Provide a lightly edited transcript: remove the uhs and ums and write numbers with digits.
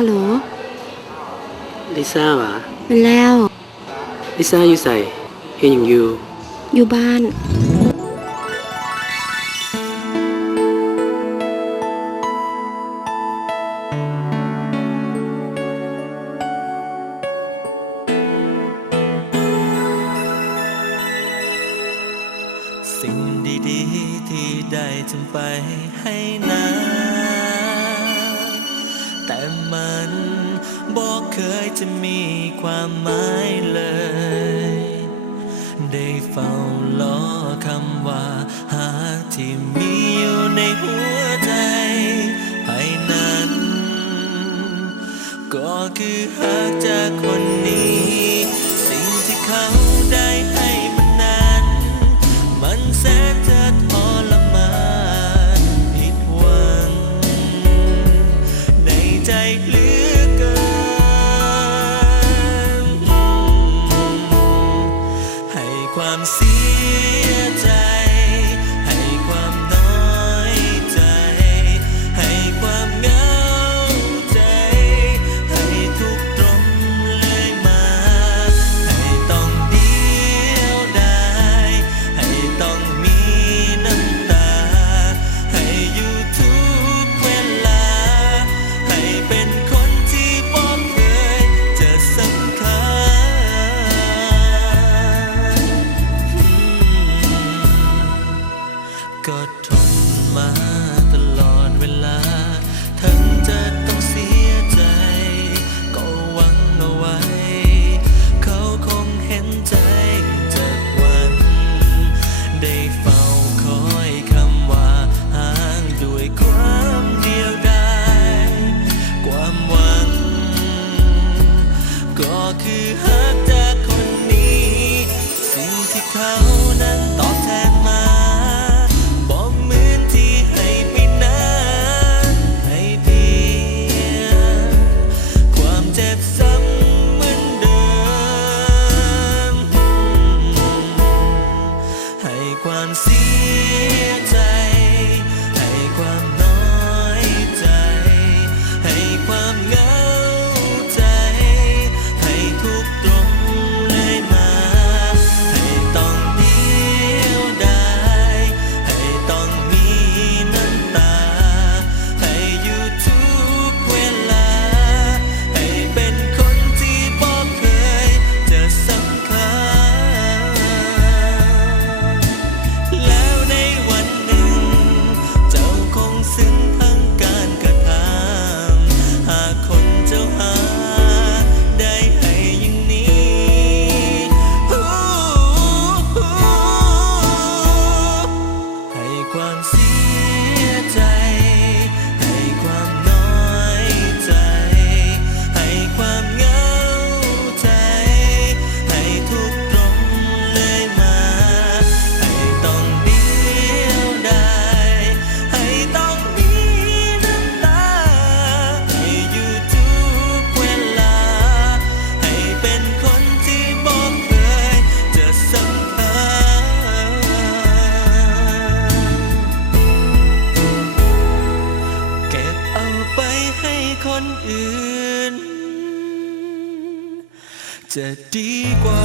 ฮัลโหลลิซ่าวะเป็นแล้วลิซ่าอยู่ใส่เฮ็ดหยังอยู่อยู่บ้านสิ่งดีๆที่ได้ทำไปให้นาแต่มันบอกเคยจะมีความหมายเลยได้เฝ้าล้อคำว่าหากที่มีอยู่ในหัวใจภายนั้นก็คือหากจากคนนี้สิ่งที่เขาได้ให้มันนั้นมันแสนจะทรมานผิดหวังในใจเหลือเกินให้ความเสียใจให้ความน้อยใจให้ความเหงาใจให้ทุกตรมเลยมาให้ต้องเดียวดายให้ต้องมีน้ำตาให้อยู่ทุกเวลาให้เป็นคนที่บอกเคยจะสำคัญก็ทนมาตลอดเวลาทั้งจะต้องเสียใจก็หวังเอาไว้เขาคงเห็นใจจากวันได้เฝ้าคอยคำว่าห่างด้วยความเดียวดายความหวังก็คือหากจากคนนี้สิ่งที่เขานั้นตอบแทนมาบอกเหมือนที่ให้ไปนั้นให้เพียงความเจ็บซ้ำเหมือนเดิมให้ความเสียใจให้ความน้อยใจให้ความเหงาใจให้ทุกตรมเลยมาให้ต้องเดียวดายให้ต้องมีน้ำตาให้อยู่ทุกเวลาให้เป็นคนที่บอกเคยจะสำคัญแล้วในวันหนึ่งเจ้าคงสิ้นทั้งการกระทำหากคนเจ้าหาได้ให้อย่างนี้ให้ความเสียใจให้ความน้อยใจให้ความเหงาใจให้ทุกตรมเลยมาให้ต้องเดียวดายให้ต้องมีน้ำตาให้อยู่ทุกเวลาให้เป็นคนที่บอกเคยจะสำคัญเก็บเอาไปให้คนอื่นจะดีกว่า